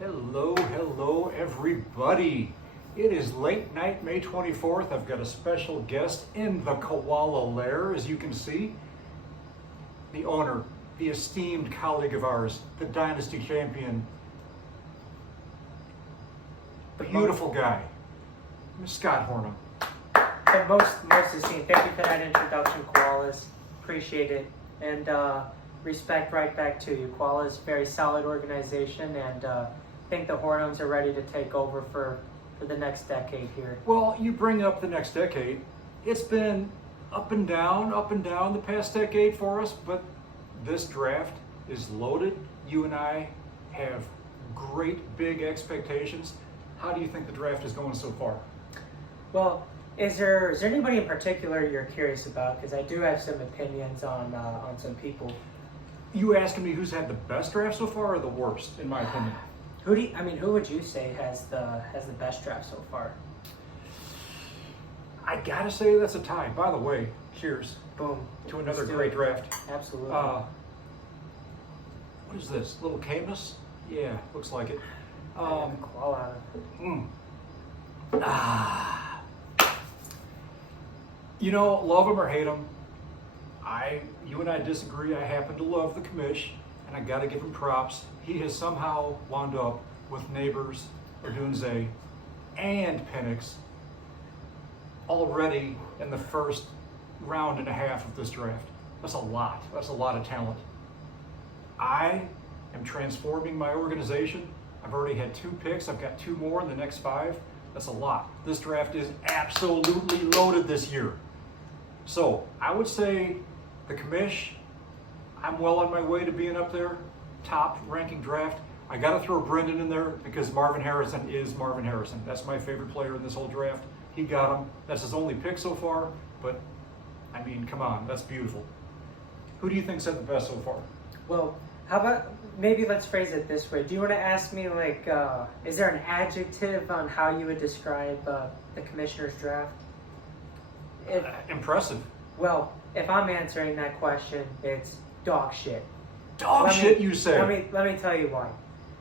Hello, everybody. It is late night, May 24th. I've got a special guest in the koala lair, as you can see. The owner, the esteemed colleague of ours, the Dynasty champion. Beautiful guy, Scott Hornum. But most esteemed. Thank you for that introduction, Koalas. Appreciate it. And respect right back to you. Koalas, very solid organization, and I think the Hornums are ready to take over for the next decade here. Well, you bring up the next decade. It's been up and down the past decade for us, but this draft is loaded. You and I have great big expectations. How do you think the draft is going so far? Well, is there anybody in particular you're curious about? Because I do have some opinions on some people. You asking me who's had the best draft so far or the worst, in my opinion? Who would you say has the best draft so far? I gotta say that's a tie. By the way, cheers. Boom. To another Let's do great it. draft. Absolutely. What is this? Little Camus? Yeah, looks like it. Koala. You know, love him or hate him, you and I disagree. I happen to love the commish, and I got to give him props. He has somehow wound up with Neighbors, Odunze, and Penix already in the first round and a half of this draft. That's a lot. That's a lot of talent. I am transforming my organization. I've already had 2 picks. I've got 2 more in the next 5. That's a lot. This draft is absolutely loaded this year. So I would say the commish, I'm well on my way to being up there, top ranking draft. I got to throw Brendan in there because Marvin Harrison is Marvin Harrison. That's my favorite player in this whole draft. He got him. That's his only pick so far, but I mean, come on, that's beautiful. Who do you think's had the best so far? Well, how about maybe let's phrase it this way. Do you want to ask me is there an adjective on how you would describe the commissioner's draft? Impressive. Well, if I'm answering that question, it's dog shit. Dog shit, you say? Let me tell you why.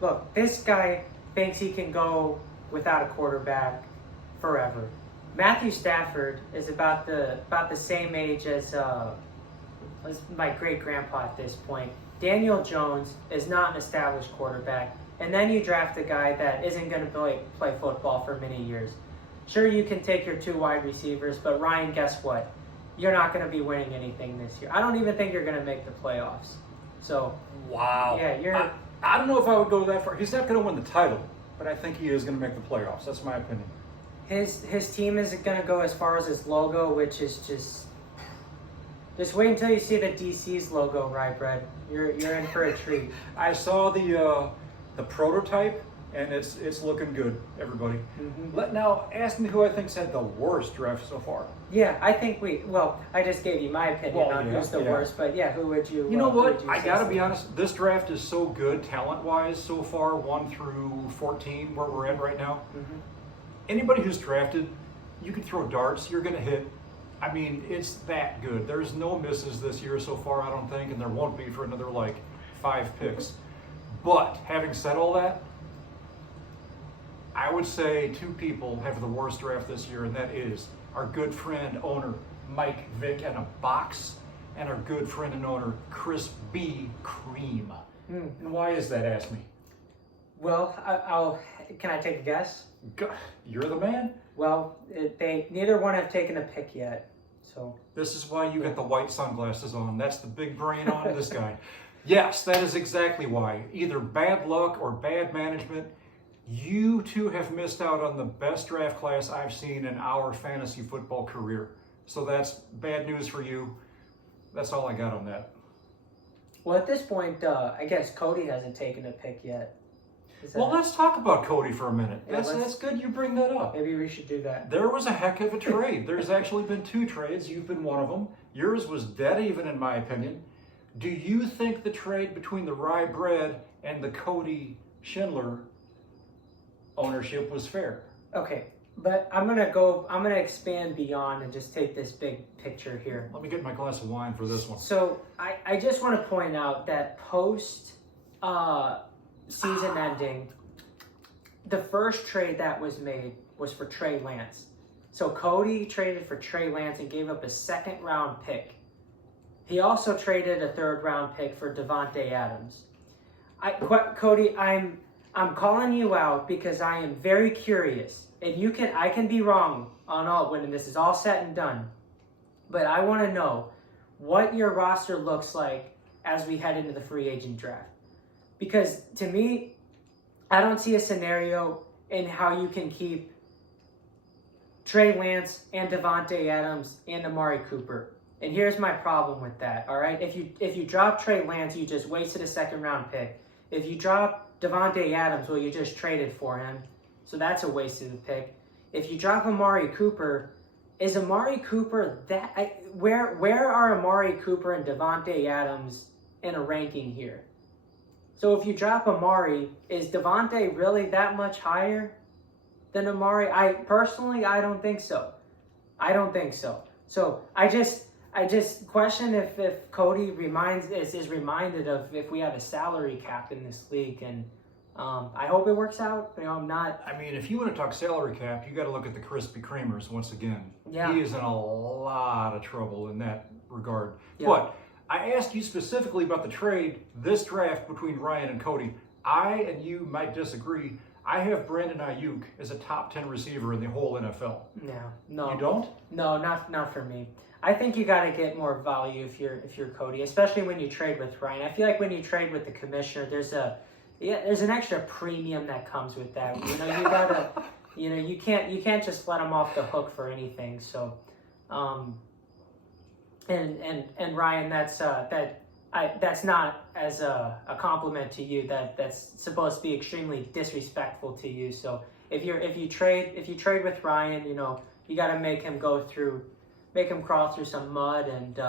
Look, this guy thinks he can go without a quarterback forever. Matthew Stafford is about the same age as my great grandpa at this point. Daniel Jones is not an established quarterback, and then you draft a guy that isn't going to play football for many years. Sure, you can take your 2 wide receivers, but Ryan, guess what? You're not going to be winning anything this year. I don't even think you're going to make the playoffs. So, wow. Yeah, I don't know if I would go that far. He's not going to win the title, but I think he is going to make the playoffs. That's my opinion. His team isn't going to go as far as his logo, which is just wait until you see the DC's logo, Rye Bread. You're in for a treat. I saw the prototype, and it's looking good, everybody. Mm-hmm. Now, ask me who I think's had the worst draft so far. Yeah, I think I just gave you my opinion on who's the worst, but yeah, who would you... You know what? I gotta say? be honest, this draft is so good talent-wise so far, 1 through 14, where we're at right now. Mm-hmm. Anybody who's drafted, you can throw darts, you're gonna hit. I mean, it's that good. There's no misses this year so far, I don't think, and there won't be for another 5 picks. But having said all that, I would say 2 people have the worst draft this year, and that is our good friend, owner, Mike Vick and a box, and our good friend and owner, Chris B. Cream. And why is that, ask me? Well, can I take a guess? You're the man. Well, neither one have taken a pick yet, so... This is why you got the white sunglasses on. That's the big brain on this guy. Yes, that is exactly why. Either bad luck or bad management. You 2 have missed out on the best draft class I've seen in our fantasy football career. So that's bad news for you. That's all I got on that. Well, at this point, I guess Cody hasn't taken a pick yet. Well, let's talk about Cody for a minute. Yeah, that's good you bring that up. Maybe we should do that. There was a heck of a trade. There's actually been 2 trades. You've been one of them. Yours was dead even, in my opinion. Do you think the trade between the Rye Bread and the Cody Schindler ownership was fair? Okay, but I'm gonna expand beyond and just take this big picture here. Let me get my glass of wine for this one. So I just want to point out that post season ending, the first trade that was made was for Trey Lance. So Cody traded for Trey Lance and gave up a second-round pick. He also traded a third-round pick for Davante Adams. Cody, I'm calling you out because I am very curious, and I can be wrong on all when this is all said and done, but I want to know what your roster looks like as we head into the free agent draft. Because to me, I don't see a scenario in how you can keep Trey Lance and Davante Adams and Amari Cooper. And here's my problem with that, all right? If you drop Trey Lance, you just wasted a second-round pick. If you drop Davante Adams, well, you just traded for him, so that's a wasted pick. If you drop Amari Cooper, is Amari Cooper where are Amari Cooper and Davante Adams in a ranking here? So if you drop Amari, is Davante really that much higher than Amari? I don't think so. I don't think so. So I just question if Cody is reminded of if we have a salary cap in this league, and I hope it works out. I'm not. I mean, if you want to talk salary cap, you got to look at the Krispy Kremers once again. Yeah. He is in a lot of trouble in that regard. Yeah. But I asked you specifically about the trade, this draft between Ryan and Cody. I and you might disagree. I have Brandon Ayuk as a top 10 receiver in the whole NFL. No. You don't? No, not for me. I think you got to get more value if you're Cody, especially when you trade with Ryan. I feel like when you trade with the commissioner, there's an extra premium that comes with that. You gotta, you can't just let them off the hook for anything. So, and Ryan, that's not as a compliment to you. That's supposed to be extremely disrespectful to you. So if you trade with Ryan, you got to make him crawl through some mud and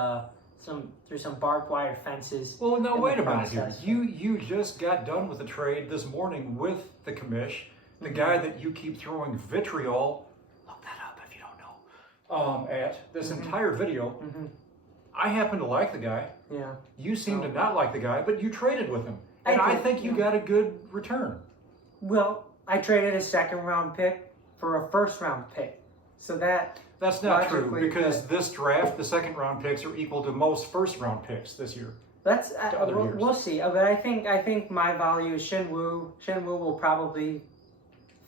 through some barbed wire fences. Well, now wait a minute here. process. You just got done with a trade this morning with the commish, the guy that you keep throwing vitriol. Look that up if you don't know. At this entire video. Mm-hmm. I happen to like the guy. Yeah. You seem to not like the guy, but you traded with him, and I think you got a good return. Well, I traded a second-round pick for a first-round pick, so That's not true, logically, because this draft, the second-round picks are equal to most first-round picks this year. we'll see. But I think my value is Shinwoo. Shinwoo will probably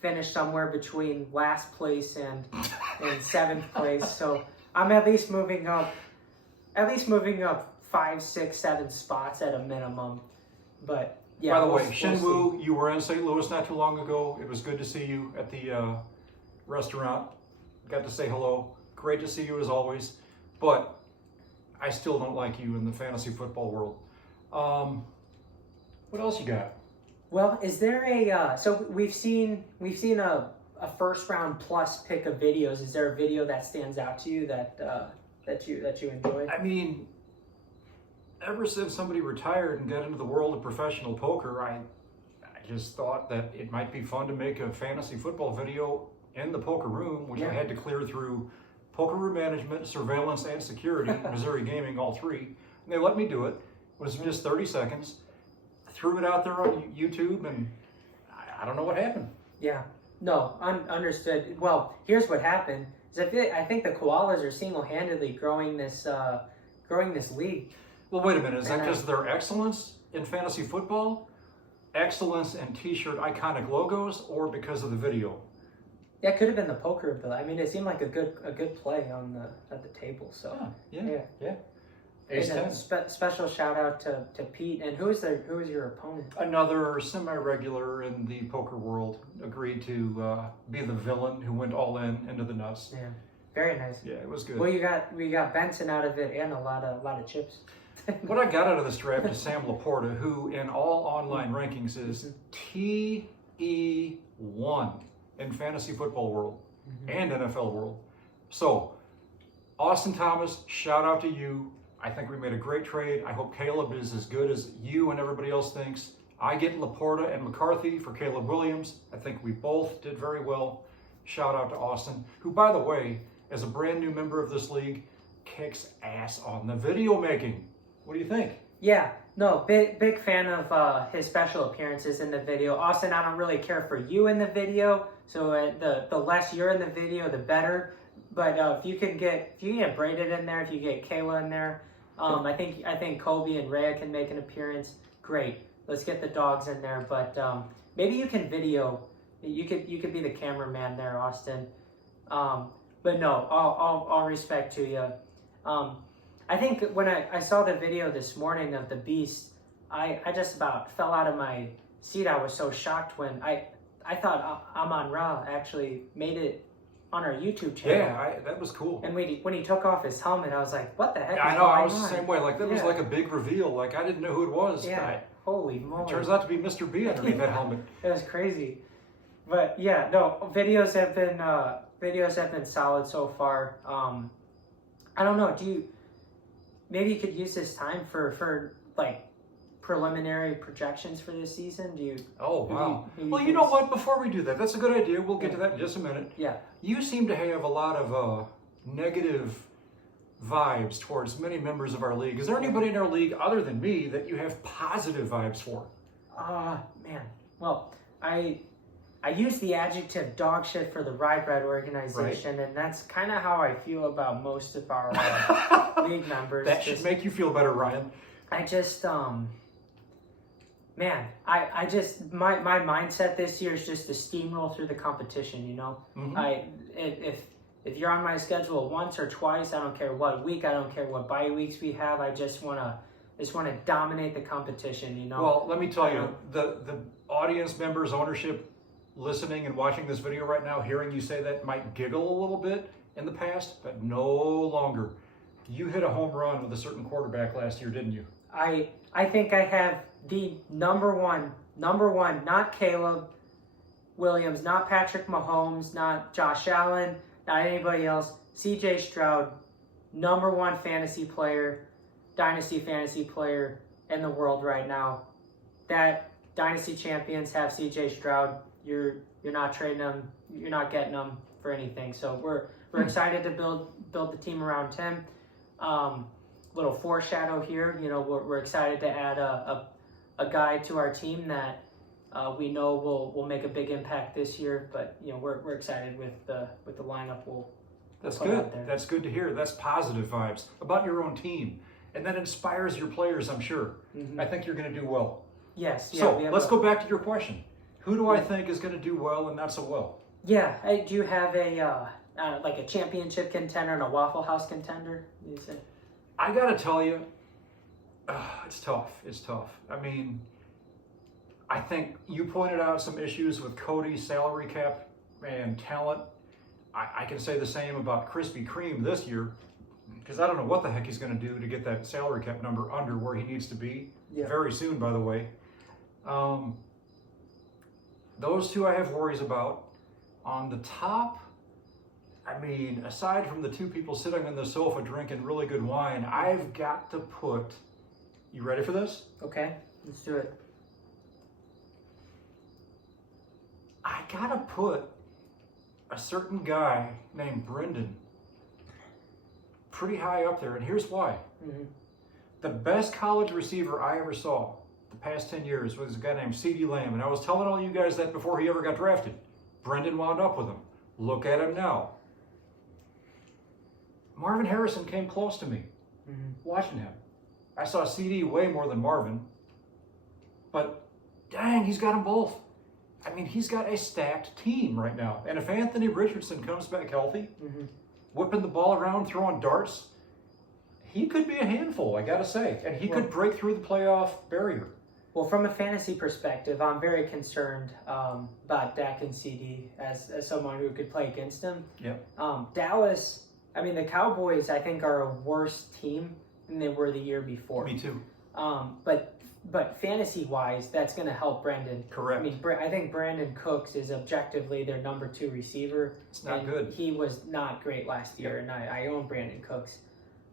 finish somewhere between last place and seventh place. So I'm at least moving up 5, 6, 7 spots at a minimum. But yeah. By the way, we'll Shinwoo, see. you were in St. Louis not too long ago. It was good to see you at the restaurant. Got to say hello. Great to see you as always. But I still don't like you in the fantasy football world. What else you got? Well, is there a so we've seen a first round plus pick of videos. Is there a video that stands out to you that you enjoy? I mean, ever since somebody retired and got into the world of professional poker, I just thought that it might be fun to make a fantasy football video in the poker room, which I had to clear through poker room management, surveillance, and security, Missouri Gaming, all three. And they let me do it. It was just 30 seconds. Threw it out there on YouTube, and I don't know what happened. Yeah. No, understood. Well, here's what happened. Is I think the Koalas are single-handedly growing this league. Well, wait a minute. Is that because of their excellence in fantasy football, excellence in T-shirt iconic logos, or because of the video? Yeah, it could have been the poker ability. I mean, it seemed like a good play at the table. So yeah. Ace 10. Special shout out to Pete. And who is your opponent? Another semi-regular in the poker world agreed to be the villain who went all into the nuts. Yeah, very nice. Yeah, it was good. Well, we got Benson out of it and a lot of chips. What I got out of this draft is Sam Laporta, who in all online rankings is TE1 in fantasy football world and NFL world. So, Austin Thomas, shout out to you. I think we made a great trade. I hope Caleb is as good as you and everybody else thinks. I get Laporta and McCarthy for Caleb Williams. I think we both did very well. Shout out to Austin, who, by the way, as a brand new member of this league, kicks ass on the video making. What do you think? Yeah, no, big fan of his special appearances in the video. Austin, I don't really care for you in the video, so the less you're in the video, the better. But if you get Braden in there, if you get Kayla in there, I think Kobe and Rhea can make an appearance. Great, let's get the dogs in there. But maybe you can video. You could be the cameraman there, Austin. But no, all respect to you. I think when I saw the video this morning of the Beast, I just about fell out of my seat. I was so shocked when I thought Amon-Ra actually made it on our YouTube channel. Yeah, that was cool. And when he took off his helmet, I was like, what the heck Yeah, is I know, I going was the on? same way. Like, that was like a big reveal. Like, I didn't know who it was. Yeah, holy moly. It turns out to be Mr. B underneath that helmet. It was crazy. But yeah, no, videos have been solid so far. I don't know, maybe you could use this time for like preliminary projections for this season? Oh, wow. Who do Well, you think- know what? Before we do that, that's a good idea. We'll get to that in just a minute. Yeah. You seem to have a lot of negative vibes towards many members of our league. Is there anybody in our league other than me that you have positive vibes for? Man. Well, I use the adjective dog shit for the Rye Bread organization, and that's kind of how I feel about most of our league members. That should make you feel better, Ryan. I just, man, I just, my mindset this year is just to steamroll through the competition, you know? Mhm. If you're on my schedule once or twice, I don't care what week, I don't care what bye weeks we have, I just want to dominate the competition, you know? Well, let me tell you, the audience members, ownership, listening and watching this video right now, hearing you say that might giggle a little bit in the past, but no longer. You hit a home run with a certain quarterback last year, didn't you? I think I have the number one, not Caleb Williams, not Patrick Mahomes, not Josh Allen, not anybody else. CJ Stroud, number one fantasy player, dynasty fantasy player in the world right now. That dynasty champions have CJ Stroud. You're not trading them. You're not getting them for anything. So we're excited to build the team around him. Little foreshadow here. You know, we're excited to add a guy to our team that we know will make a big impact this year. But you know, we're excited with the lineup. That's put good. out there. That's good to hear. That's positive vibes about your own team, and that inspires your players. I'm sure. Mhm. I think you're going to do well. Yes. Yeah, So we have let's go back to your question. Who do I think is going to do well and not so well? Yeah. Do you have a like a championship contender and a Waffle House contender? You say? I got to tell you, it's tough. It's tough. I mean, I think you pointed out some issues with Cody's salary cap and talent. I can say the same about Krispy Kreme this year, because I don't know what the heck he's going to do to get that salary cap number under where he needs to be. Yeah. Very soon, by the way. Those two I have worries about. On the top, I mean, aside from the two people sitting on the sofa drinking really good wine, I've got to put, you ready for this? Okay, let's do it. I got to put a certain guy named Brendan pretty high up there, and here's why. Mm-hmm. The best college receiver I ever saw the past 10 years was a guy named CeeDee Lamb, and I was telling all you guys that before he ever got drafted. Brendan wound up with him. Look at him now. Marvin Harrison came close to me watching him. I saw CD way more than Marvin, but dang, he's got them both. I mean, he's got a stacked team right now. And if Anthony Richardson comes back healthy, whipping the ball around, throwing darts, he could be a handful, I gotta say. And he could break through the playoff barrier. Well, from a fantasy perspective, I'm very concerned about Dak and CD as someone who could play against him. Yep. Dallas, I mean, the Cowboys, I think, are a worse team than they were the year before. Me too. But fantasy-wise, that's going to help Brandon. Correct. I mean, I think Brandon Cooks is objectively their number 2 receiver. It's not and good. He was not great last year, and I own Brandon Cooks.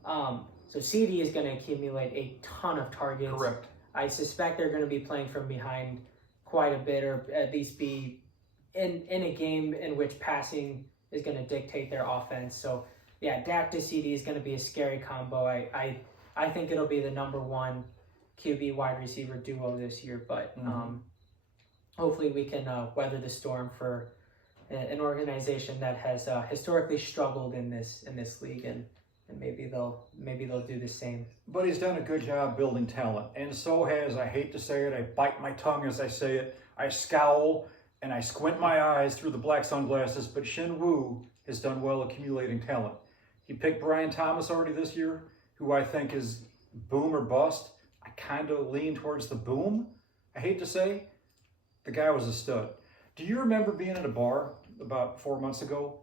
So CD is going to accumulate a ton of targets. Correct. I suspect they're going to be playing from behind quite a bit, or at least be in a game in which passing is going to dictate their offense. So, yeah, Dak to CD is going to be a scary combo. I think it'll be the number 1 QB wide receiver duo this year, but Mm-hmm. hopefully we can weather the storm for an organization that has historically struggled in this league, and maybe they'll do the same. But he's done a good job building talent, and so has, I hate to say it, I bite my tongue as I say it, I scowl and I squint my eyes through the black sunglasses, but Shin Wu has done well accumulating talent. He picked Brian Thomas already this year, who I think is boom or bust. I kind of lean towards the boom, I hate to say. The guy was a stud. Do you remember being at a bar about 4 months ago?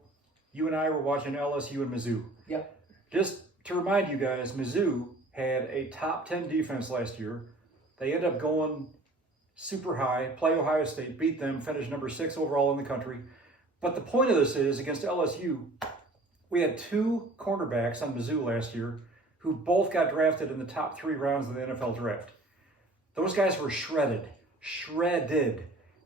You and I were watching LSU and Mizzou. Yep. Just to remind you guys, Mizzou had a top 10 defense last year. They ended up going super high, play Ohio State, beat them, finished number 6 overall in the country. But the point of this is, against LSU, we had 2 cornerbacks on Mizzou last year who both got drafted in the top 3 rounds of the NFL draft. Those guys were shredded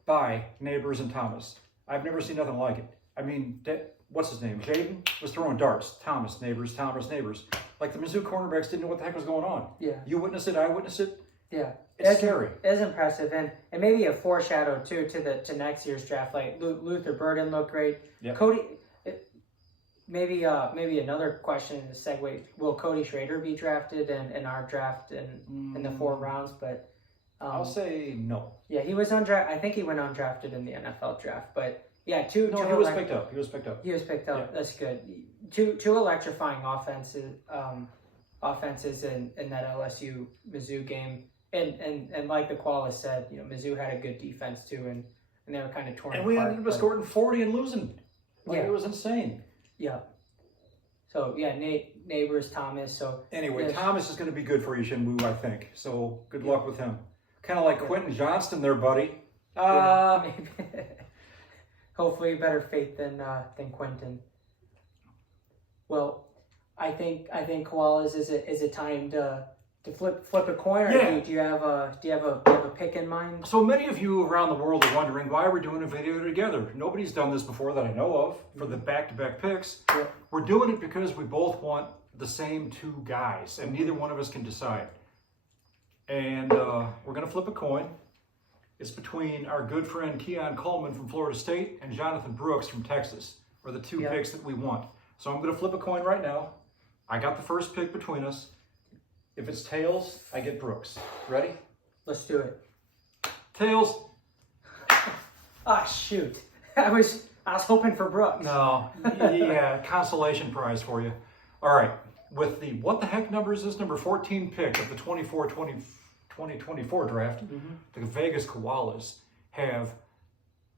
by Neighbors and Thomas. I've never seen nothing like it. I mean, what's his name? Jaden was throwing darts. Thomas, Neighbors. Like the Mizzou cornerbacks didn't know what the heck was going on. Yeah. You witness it, I witness it. Yeah. It's scary. It's impressive, and maybe a foreshadow too to next year's draft. Like Luther Burden looked great. Yep. Cody, maybe another question to segue. Will Cody Schrader be drafted in our draft in the 4 rounds? But I'll say no. Yeah, he was undrafted. I think he went undrafted in the NFL draft. But yeah, He was picked up. He was picked up. He was picked up. Yeah. That's good. Two electrifying offenses in that LSU Mizzou game. And like the Koala said, Mizzou had a good defense too, and they were kind of torn And apart. we ended up scoring 40 and losing. Yeah. It was insane. Yeah. So yeah, Neighbors, Thomas. So Anyway, yeah. Thomas is going to be good for you, Shin Wu, I think. So good luck with him. Kind of like Quentin Johnston there, buddy. Maybe. Hopefully, better faith than Quentin. Well, I think Koalas is a time to flip a coin. Or Yeah. do you have a pick in mind? So many of you around the world are wondering why we're doing a video together. Nobody's done this before that I know of for the back-to-back picks. Yeah. We're doing it because we both want the same 2 guys, and neither one of us can decide. And we're going to flip a coin. It's between our good friend Keon Coleman from Florida State and Jonathan Brooks from Texas, are the 2 Yeah. picks that we want. So I'm going to flip a coin right now. I got the first pick between us. If it's tails, I get Brooks. Ready? Let's do it. Tails. Ah, shoot! I was hoping for Brooks. No. Yeah, consolation prize for you. All right. With the, what the heck number is this? Number 14 pick of the 2024 draft, the Vegas Koalas have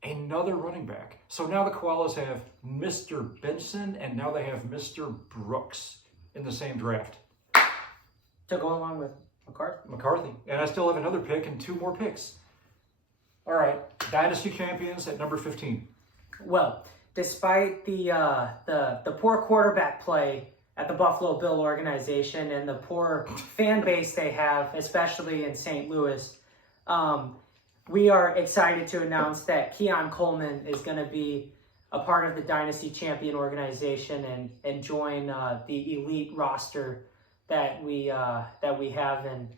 another running back. So now the Koalas have Mr. Benson, and now they have Mr. Brooks in the same draft. To go along with McCarthy. And I still have another pick and 2 more picks. All right. Dynasty champions at number 15. Well, despite the poor quarterback play at the Buffalo Bill organization and the poor fan base they have, especially in St. Louis, we are excited to announce that Keon Coleman is going to be a part of the Dynasty Champion organization and join the elite roster that we have and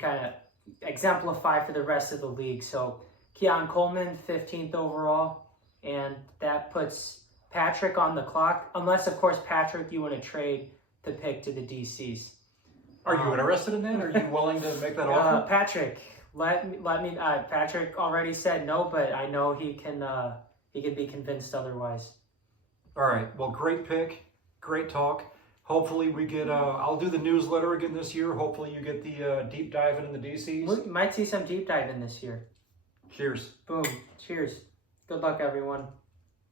kind of exemplify for the rest of the league. So Keon Coleman, 15th overall, and that puts Patrick on the clock, unless of course Patrick, you want to trade the pick to the DCs. Are you interested in that? Are you willing to make that offer? Patrick, let me. Patrick already said no, but I know he can be convinced otherwise. All right. Well, great pick. Great talk. Hopefully we get, I'll do the newsletter again this year. Hopefully you get the deep dive into the DCs. We might see some deep dive in this year. Cheers. Boom. Cheers. Good luck, everyone.